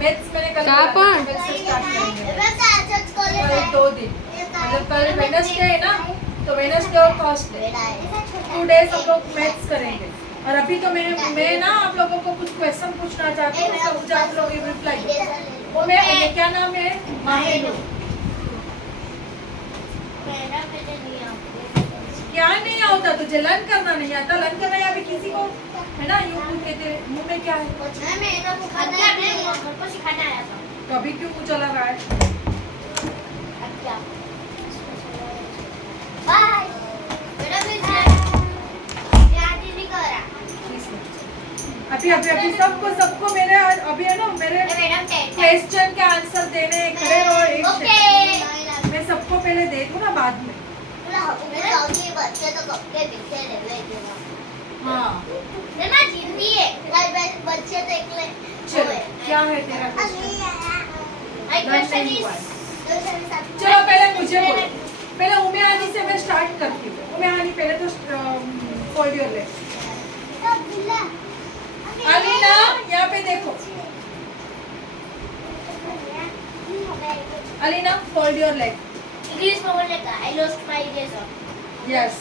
Maths मैंने कल कहाँ पर? कल से स्टार्ट करेंगे कल 2 दिन मतलब कल वेडनेसडे है ना तो वेडनेसडे और थर्सडे 2 डेज हम लोग मैथ्स करेंगे और अभी तो मैं ना आप लोगों को कुछ क्वेश्चन पूछना चाहती हूँ उसका मुझे आप लोग रिप्लाई दो वो मैं ये क्या नाम है माहिनूर क्या नहीं आता तुझे लर्न करना नहीं आता लर्न करना या भी किसी को है ना यूं कहते मुंह में क्या है तो अभी क्यों मुंह चला रहा है अभी अभी अभी सबको मेरे अभी है ना मेरे क्वेश्चन के आंसर देने खड़े रहो एक सेकंड मैं सबको पहले दे दूं ना बाद में हाँ चलो क्या है तेरा क्वेश्चन चलो पहले मुझे बोलो पहले उमेहानी से मैं स्टार्ट करती हूँ उमेहानी पहले तो फोल्ड योर लेग अलीना यहाँ पे देखो Alina fold your leg yes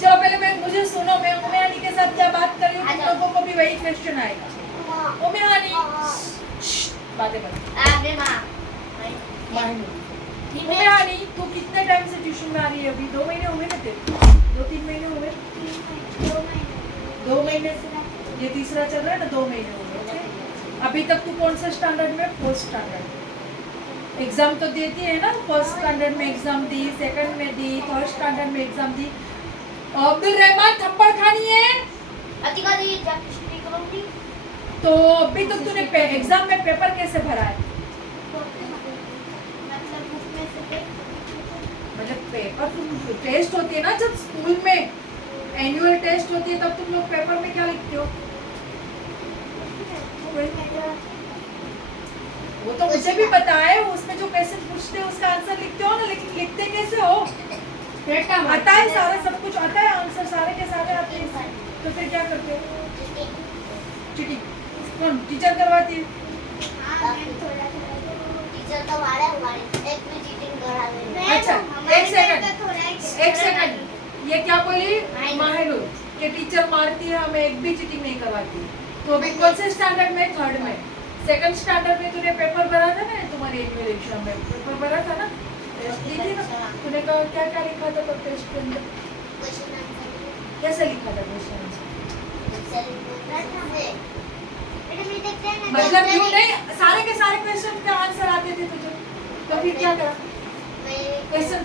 चलो पहले मैं मुझे सुनो मैं उमेहानी के साथ क्या बात कर रही हूँ तुम लोगों को भी वही क्वेश्चन आएगा उमेहानी बातें करो उमेहानी तू कितने टाइम से ट्यूशन में आ रही है अभी 2 महीने हुए ना तेरे 2-3 महीने हुए 2 महीने से ये तीसरा चल रहा है ना 2 महीने हुए ओके अभी तक तू कौन सा स्टैंडर्ड में 4th स्टैंडर्ड एग्जाम तो देती है ना 1st स्टैंडर्ड में एग्जाम दी 2nd में दी 3rd स्टैंडर्ड में एग्जाम दी अब्दुल रहमान थप्पड़ खानी है तो अभी तक तूने एग्जाम में पेपर कैसे भरा है मतलब पेपर टेस्ट होती है ना जब स्कूल में एनुअल टेस्ट होती है तब तुम लोग पेपर में क्या लिखते हो वो तो मुझे भी पता है उसमें जो क्वेश्चन पूछते हैं उसका आंसर लिखते हो ना लेकिन लिखते कैसे हो आता है सारा सब कुछ आता है आंसर सारे के सारे आते हैं तो फिर क्या करते हो चीटिंग कौन टीचर करवाती है अच्छा एक सेकंड ये क्या बोली माहिनूर कि टीचर मारती है हमें एक भी चीटिंग नहीं करवाती तो अभी कौन से स्टैंडर्ड में 3rd में 2nd स्टैंडर्ड में तूने पेपर भरा था ना तुम्हारे एनुअल एग्जाम में पेपर भरा था ना टेस्ट दी थी ना तूने क्या क्या लिखा था तब टेस्ट के अंदर कैसे लिखा था क्वेश्चन मतलब क्यों नहीं सारे के सारे क्वेश्चन के आंसर आते थे तुझे तो फिर क्या करा क्वेश्चन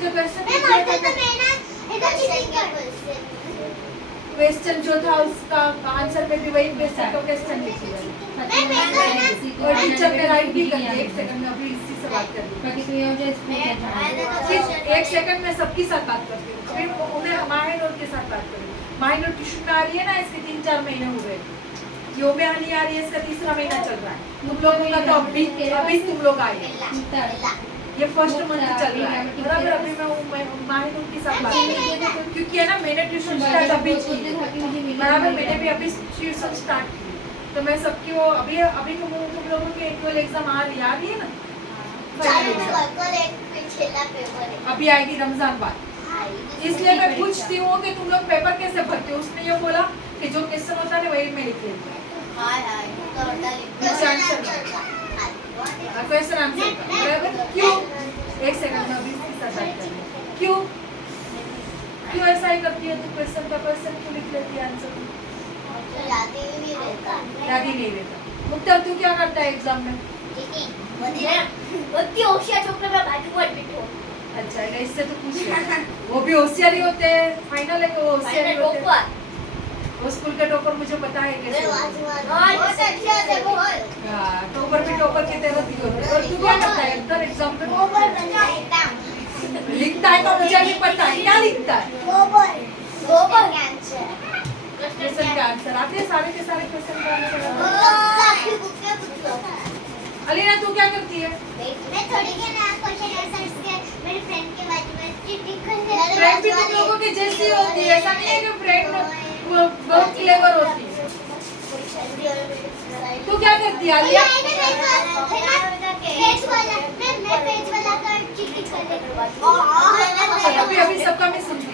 क्वेश्चन जो था उसका आंसर में भी वही क्वेश्चन का क्वेश्चन लिखिए और टीचर ने राइट भी कर दिया 1 सेकंड में अभी इसी से बात कर एक सेकंड में सबके साथ बात करती हूँ फिर उन्हें माहिनूर के साथ बात करूँ माहिनूर ट्यूशन में आ रही है ना इसके 3-4 महीने हो गए योमेहानी आ रही है इसका 3रा महीना चल रहा है तुम लोगों का तो अभी तुम लोग आए ये 1st मंथ चल रहा है बराबर अभी मैं माहिनूर के साथ बात क्योंकि है ना मैंने ट्यूशन स्टार्ट अभी बराबर मैंने भी अभी ट्यूशन स्टार्ट की तो मैं सबकी वो अभी तुम लोगों के एनुअल एग्जाम आ रही है ना अभी आएगी रमजान बाद इसलिए मैं पूछती हूँ कि तुम लोग पेपर कैसे भरते हो उसने ये बोला कि जो क्वेश्चन होता है वही मैं लिख लेती हूँ क्वेश्चन आंसर क्यों 1 सेकंड में अभी इसके साथ बात करें क्यों ऐसा ही करती है तू क्वेश्चन का क्वेश्चन क्यों लिख लेती है आंसर याद ही नहीं रहता मुक्ता तू क्या करता है एग्जाम में अच्छा इससे तो पूछ वो भी होशियार ही होते हैं फाइनल है कि वो होशियार ही होते हैं वो स्कूल के टॉपर मुझे पता है कैसे टॉपर भी टॉपर की तरह भी होते हैं और तू क्या करता है अंदर एग्जाम में लिखता है तो मुझे नहीं पता है क्या लिखता है क्वेश्चन का आंसर आते हैं सारे के सारे क्वेश्चन का आंसर अलीना तू क्या करती है मैं थोड़ी के ना क्वेश्चन आंसर्स के मेरी फ्रेंड के बाजू में चीटिंग कर रही फ्रेंड भी तुम लोगों की जैसी होती है ऐसा नहीं है कि फ्रेंड बहुत क्लेवर होती है। तू क्या करती है आलिया? अभी सबका मैं सुनती हूँ।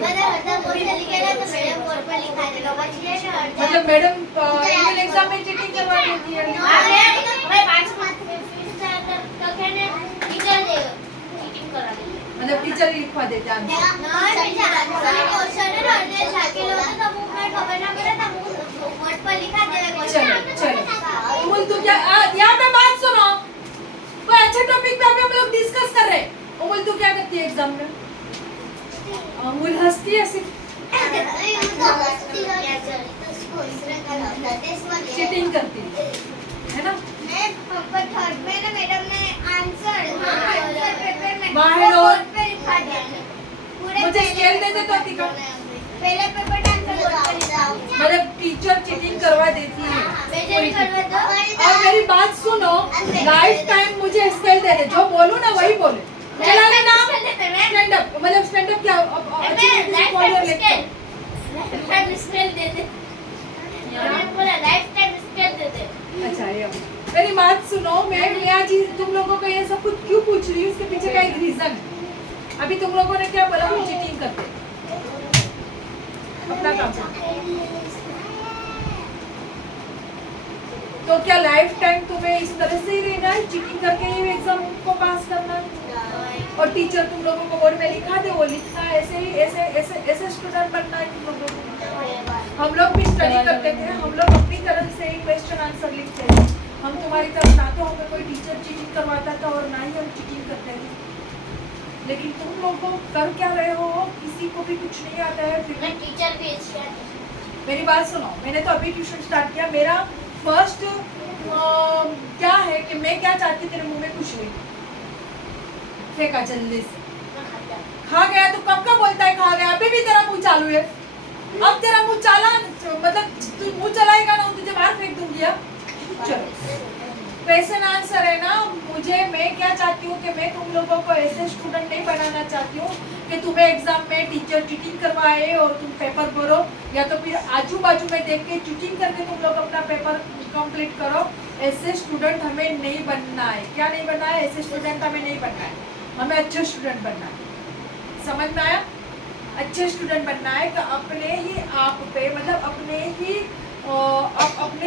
मतलब मैडम एनुअल एग्जाम में चीटिंग करवा देती है। मतलब टीचर ही लिखवा देते हैं आंसर। चलो चलो अमूल तू क्या यहाँ पे बात सुनो, कोई अच्छे टॉपिक पे अभी हम लोग डिस्कस कर रहे हैं। अमूल तू क्या करती है एग्जाम में? अमूल हंसती है सिर्फ, चीटिंग करती है ना? मुझे स्केल दे दे तो दिखा। पहले पेपर आंसर मतलब टीचर चीटिंग करवा देती है। और मेरी बात सुनो, लाइफ टाइम मुझे स्केल दे दे, जो बोलूं ना वही बोले। चला लेना स्टैंड अप, मतलब स्टैंड अप क्या अच्छी अच्छा ये मेरी बात सुनो, मैं आज तुम लोगों को ये सब कुछ क्यों पूछ रही हूँ, उसके पीछे का एक रीजन है। अभी तुम लोगों ने क्या बोला, हम चीटिंग करते, अपना काम। तो क्या लाइफ टाइम तुम्हें इस तरह से ही रहना है, चीटिंग करके ही एग्जाम को पास करना है? और टीचर तुम लोगों को बोर्ड में लिखा दे, वो लिखना है, ऐसे ही ऐसे स्टूडेंट बनना है तुम लोगों को। हम लोग भी स्टडी करते थे, हम लोग अपनी तरफ से ही क्वेश्चन आंसर लिखते थे। हम तुम्हारी तरफ ना तो हमें कोई टीचर चीटिंग करवाता था और ना ही हम चीटिंग करते थे। लेकिन तुम लोग कर क्या रहे हो, किसी को भी कुछ नहीं आता है। फिर टीचर भी अच्छी है। मेरी बात सुनो, मैंने तो अभी ट्यूशन स्टार्ट किया। मेरा फर्स्ट क्या है कि मैं क्या चाहती, तेरे मुंह में कुछ नहीं फेंका जल्दी से। खा गया तो कब का बोलता है खा गया, अभी भी तेरा मुंह चालू है। अब तेरा मुंह चाला, मतलब तू मुंह चलाएगा ना, तुझे बाहर फेंक दूंगी। अब चलो क्वेश्चन आंसर है ना। मैं क्या चाहती हूँ कि मैं तुम लोगों को ऐसे स्टूडेंट नहीं बनाना चाहती हूँ कि तुम्हें एग्जाम में टीचर चीटिंग करवाए और तुम पेपर भरो, या तो फिर आजू बाजू में देख के चीटिंग करके तुम लोग अपना पेपर कंप्लीट करो। ऐसे स्टूडेंट हमें नहीं बनना है। क्या नहीं बनना है? ऐसे स्टूडेंट हमें नहीं बनना है। हमें अच्छे स्टूडेंट बनना है। समझ में आया? अच्छे स्टूडेंट बनना है कि अपने ही आप पे, मतलब अपने ही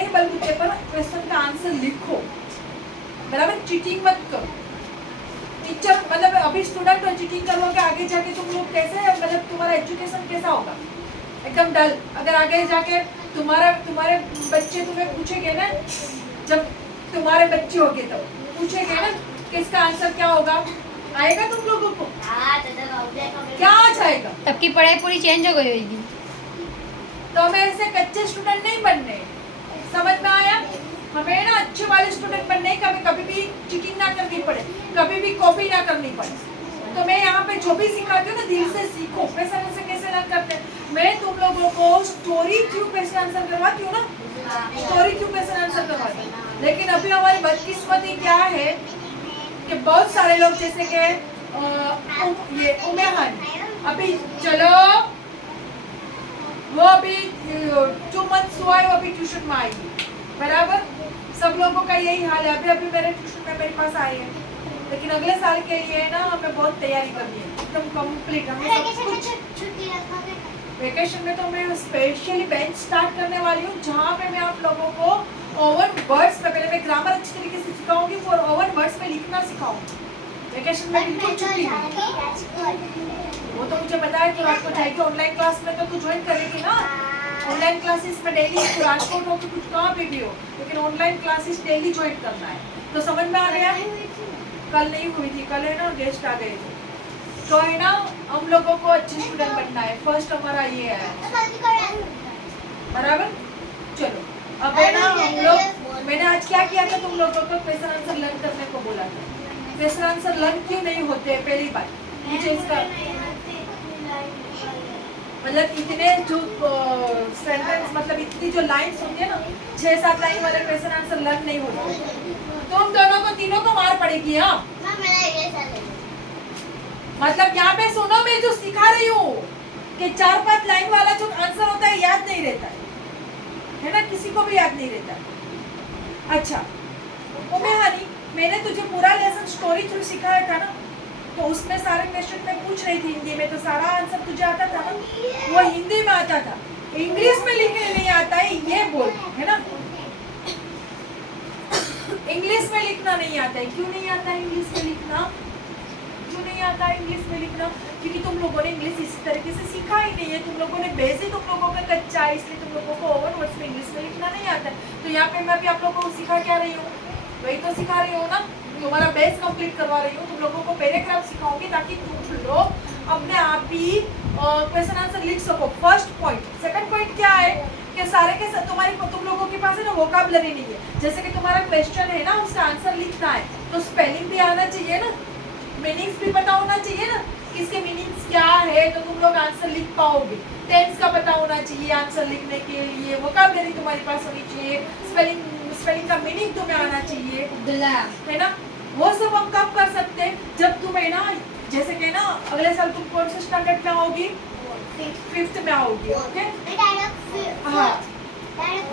बलबूते पर क्वेश्चन का आंसर लिखो, बराबर? चीटिंग मत करो। टीचर मतलब अभी स्टूडेंट और चीटिंग करोगे, आगे जाके तुम लोग कैसे, मतलब तुम्हारा एजुकेशन कैसा होगा? एकदम डल। अगर आगे जाके तुम्हारे बच्चे तुम्हें पूछेंगे ना, जब तुम्हारे बच्चे होंगे तब पूछेंगे ना कि इसका आंसर क्या होगा, आएगा तुम लोगों को? क्या आ जाएगा? तब की पढ़ाई पूरी चेंज हो गई होगी। तो हमें ऐसे कच्चे स्टूडेंट नहीं बनने। समझ में आया? हमें ना अच्छे वाले स्टूडेंट बनने, कभी भी चीटिंग ना करनी पड़े, कभी भी कॉपी ना करनी पड़े। तो मैं यहाँ पे जो भी सिखाती हूँ ना, दिल से सीखो। क्वेश्चन से कैसे लर्न करते हैं, मैं तुम लोगों को स्टोरी थ्रू क्वेश्चन आंसर करवाती हूँ ना, स्टोरी थ्रू क्वेश्चन आंसर करवाती हूँ। लेकिन अभी हमारी बदकिस्मती क्या है कि बहुत सारे लोग, जैसे कि ये उमेहान, अभी चलो वो अभी 2 months हुआ है, वो अभी ट्यूशन में आई, बराबर? सब लोगों का यही हाल है। अभी मेरे ट्यूशन में मेरे पास आए हैं, लेकिन अगले साल के लिए ना हमें बहुत तैयारी करनी है, एकदम कंप्लीट। हमें सब कुछ वेकेशन में तो मैं स्पेशली बेंच स्टार्ट करने वाली हूँ, जहाँ पे मैं आप लोगों को ओवन वर्ड्स में, पहले मैं ग्रामर अच्छी तरीके से सिखाऊंगी, फिर ओवन वर्ड्स में लिखना सिखाऊंगी। वेकेशन में बिल्कुल छुट्टी नहीं। वो तो मुझे पता है कि रात को जाएगी। ऑनलाइन क्लास में तो तू ज्वाइन करेगी ना, ऑनलाइन क्लासेस में डेली, राजकोट हो कि कुछ कहाँ पे भी हो, लेकिन ऑनलाइन क्लासेस डेली ज्वाइन करना है। तो समझ में आ गया? कल नहीं हुई थी, कल है ना गेस्ट आ गए थे। तो है ना, हम लोगों को अच्छे स्टूडेंट बनना है। फर्स्ट हमारा ये है, बराबर? चलो अब है ना हम लोग, मैंने आज क्या किया था, तुम लोगों को क्वेश्चन आंसर लर्न करने को बोला था। क्वेश्चन आंसर लर्न क्यों नहीं होते? पहली बात मुझे इसका मतलब इतने जो सेंटेंस, मतलब इतनी जो लाइन्स होती है ना, 6-7 लाइन वाले क्वेश्चन आंसर लर्न नहीं होते। तुम दोनों को, तीनों को मार पड़ेगी। हाँ, मतलब यहाँ पे सुनो, मैं जो सिखा रही हूँ कि 4-5 लाइन वाला जो आंसर होता है याद नहीं रहता है। किसी को भी याद नहीं रहता। अच्छा उम्मे हानी, मैंने तुझे पूरा लेसन स्टोरी थ्रू सिखाया था ना, तो उसमें सारे क्वेश्चन मैं पूछ रही थी हिंदी में, तो सारा आंसर तुझे आता था ना, वो हिंदी में आता था, इंग्लिश में लिखने नहीं आता है ये बोल, है ना। इंग्लिश में लिखना नहीं आता है, क्यों नहीं आता है इंग्लिश में लिखना, क्यों नहीं आता है इंग्लिश में लिखना? क्योंकि तुम लोगों ने इंग्लिश इस तरीके से सीखा ही नहीं है, तुम लोगों ने बेस ही तुम लोगों का कच्चा है, इसलिए तुम लोगों को ओवन वर्ड्स में इंग्लिश में लिखना नहीं आता है। तो यहाँ पे मैं भी आप लोगों को सिखा क्या रही हूँ, वही तो सिखा रही हूँ ना, तुम्हारा बेस कंप्लीट करवा रही हूँ। तुम लोगों को पैराग्राफ सिखाऊंगी ताकि तुम लोग अपने आप ही क्वेश्चन आंसर लिख सको। First point. सेकंड पॉइंट क्या है कि सारे के तुम लोगों के पास है ना वोकैबुलरी नहीं है। जैसे कि तुम्हारा क्वेश्चन है ना, उसका आंसर लिखना है तो स्पेलिंग भी आना चाहिए ना, मीनिंग्स भी पता होना चाहिए ना, इसके मीनिंग्स क्या है, तो तुम लोग आंसर लिख पाओगे। टेंस का पता होना चाहिए आंसर लिखने के लिए, वोकैबुलरी तुम्हारे पास होनी चाहिए, स्पेलिंग का मीनिंग तुम्हें आना चाहिए, है ना। वो सब हम कब कर सकते हैं, जब तुम है ना, जैसे कि ना अगले साल तुम कौन से स्टैंडर्ड में आओगी, 5th में आओगी, ओके। हाँ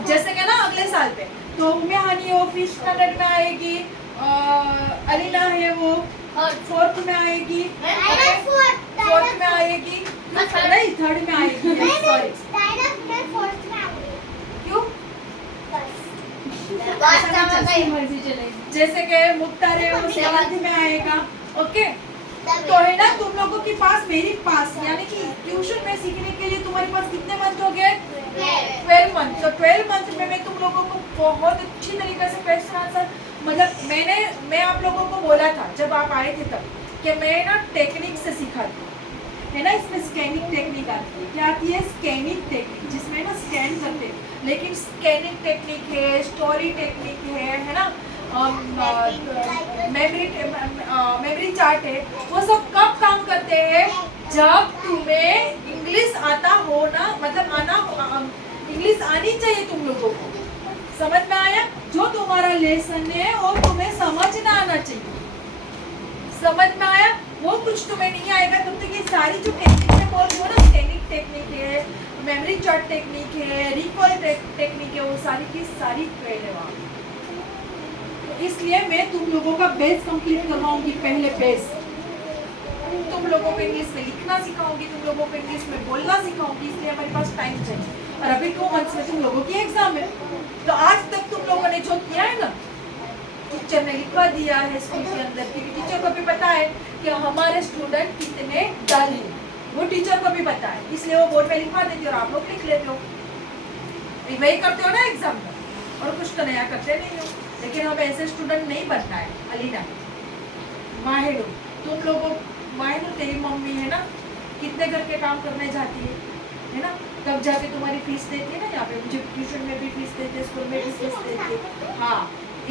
जैसे कि ना अगले साल पे तो उम्मे हानी वो 5th स्टैंडर्ड में आएगी, अलीना है वो 4th में आएगी, 4th में आएगी, नहीं 3rd में आएगी, सॉरी क्यों, जैसे कि मुख्तार है वो 7th में आएगा, ओके। तो है ना तुम लोगों के पास मेरे पास यानी कि ट्यूशन में सीखने के लिए तुम्हारे पास कितने मंथ हो गए, 12 मंथ। तो 12 मंथ में मैं तुम लोगों को बहुत अच्छी तरीके से क्वेश्चन आंसर, मतलब मैं आप लोगों को बोला था जब आप आए थे तब कि मैं ना टेक्निक से सिखाती हूँ, है ना। इसमें स्कैनिंग टेक्निक आती है, क्या आती है, स्कैनिंग टेक्निक, जिसमें ना स्कैन करते हैं, लेकिन स्कैनिंग टेक्निक है, स्टोरी टेक्निक है ना, मेमोरी चार्ट है, वो सब कब काम करते हैं, जब तुम्हें इंग्लिश आता हो ना, मतलब इंग्लिश आनी चाहिए तुम लोगों को, समझ में आया। जो तुम्हारा लेसन है वो तुम्हें समझना आना चाहिए, समझ में आया। वो कुछ तुम्हें नहीं आएगा तब तक ये सारी जो टेक्निक मैं बोल रही हूँ ना, स्कैनिंग टेक्निक है, मेमोरी चार्ट टेक्निक है, रिकॉल टेक्निक है, वो सारी की सारी फेल है वहाँ। इसलिए मैं तुम लोगों का बेस कंप्लीट करवाऊंगी, पहले बेस। तुम लोगों को इंग्लिश में लिखना सिखाऊंगी, तुम लोगों को इंग्लिश में बोलना सिखाऊंगी, इसलिए हमारे पास टाइम चाहिए। और अभी 2 मंथ्स में तुम लोगों की एग्जाम है, तो आज तक तुम लोगों ने जो किया है ना, टीचर ने लिखवा दिया है स्कूल के अंदर, क्योंकि टीचर को भी पता है कि हमारे स्टूडेंट कितने डल हैं, वो टीचर को भी पता है, इसलिए वो बोर्ड पे लिखवा देती है और आप लोग लिख लेते हो। वही करते हो ना एग्जाम में, और कुछ तो नया करते नहीं हो। लेकिन हम ऐसे स्टूडेंट नहीं बनना है। अलीना, माहिर, तुम लोगों, माहिर तेरी मम्मी है ना, कितने घर के काम करने जाती है ना, तब जाके तुम्हारी फीस देती है ना, यहाँ पे मुझे ट्यूशन में भी फीस देते, स्कूल में भी फीस देते। हाँ,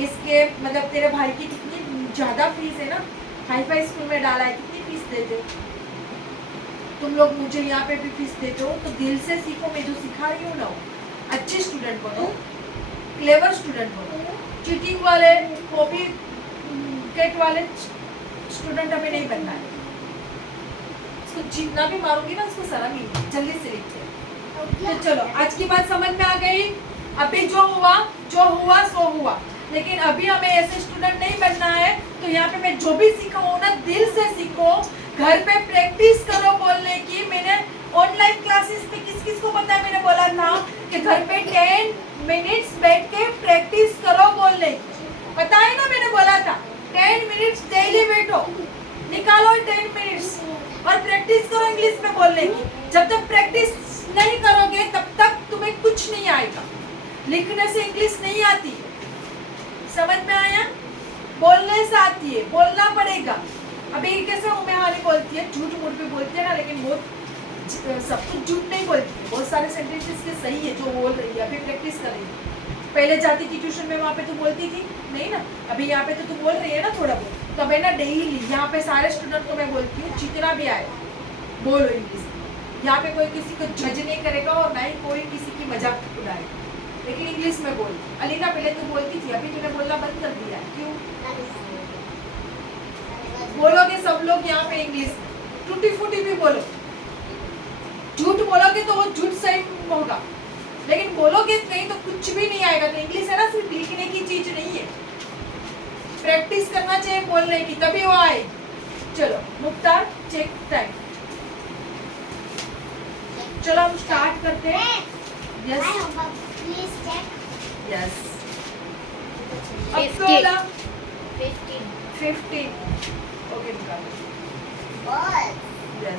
इसके मतलब तेरे भाई की कितनी ज़्यादा फीस है ना, हाई फाई स्कूल में डाला है, कितनी फीस देते। तुम लोग मुझे यहाँ पे भी फीस देते हो, तो दिल से सीखो, मैं जो सिखा रही हूँ ना, अच्छे स्टूडेंट बनो, क्लेवर स्टूडेंट बनो। चीटिंग वाले, कॉपी कैट वाले स्टूडेंट हमें नहीं बनना है। इसको जितना भी मारूंगी ना, उसको शर्म ही नहीं, जल्दी से लिखते हैं। तो चलो, आज की बात समझ में आ गई। अभी जो हुआ सो हुआ, लेकिन अभी हमें ऐसे स्टूडेंट नहीं बनना है। तो यहाँ पे मैं जो भी सिखाऊँ ना, दिल से सीखो, घर पे प्रैक्टिस करो बोलने की। मैंने ऑनलाइन क्लासेस में किस को पता है, मैंने बोला था कि घर पे 10 मिनट्स बैठ के प्रैक्टिस करो बोलने की, पता है ना, मैंने बोला था 10 मिनट्स डेली बैठो, निकालो 10 मिनट्स और प्रैक्टिस करो इंग्लिश में बोलने की। जब तक प्रैक्टिस नहीं करोगे तब तक तुम्हें कुछ नहीं आएगा। लिखने से इंग्लिश नहीं आती, समझ में आया, बोलने से आती है, बोलना पड़ेगा। अभी कैसे उम्मेहानी बोलती है, झूठ मूठ भी बोलती है ना, लेकिन वो सब कुछ झूठ नहीं बोलती है, बहुत सारे सेंटेंसेस के सही है जो बोल रही है। अभी प्रैक्टिस कर रही है। पहले जाती थी ट्यूशन में, वहाँ पे तो बोलती थी नहीं ना, अभी यहाँ पे तो तू बोल रही है ना थोड़ा बहुत। तो मैं ना डेली यहाँ पे सारे स्टूडेंट को मैं बोलती हूँ, जितना भी आए बोलो इंग्लिश। यहाँ पे कोई किसी को जज नहीं करेगा और ना ही कोई किसी की मजाक उड़ाएगा, लेकिन इंग्लिश में बोल। अलीना, पहले तू बोलती थी, अभी तूने बोलना बंद कर दिया, क्यों? बोलोगे सब लोग यहाँ पे इंग्लिश, टूटी फूटी भी बोलो। झूठ बोलोगे तो वो झूठ सही होगा, लेकिन बोलोगे नहीं तो कुछ भी नहीं आएगा। तो इंग्लिश है ना, सिर्फ लिखने की चीज नहीं है, प्रैक्टिस करना चाहिए बोलने की, तभी वो आए। चलो मुख्तार, चेक टाइम। चलो हम स्टार्ट करते हैं। My yes homework. Please check. Yes. 50. 15. 15। Okay निकालो। Balls.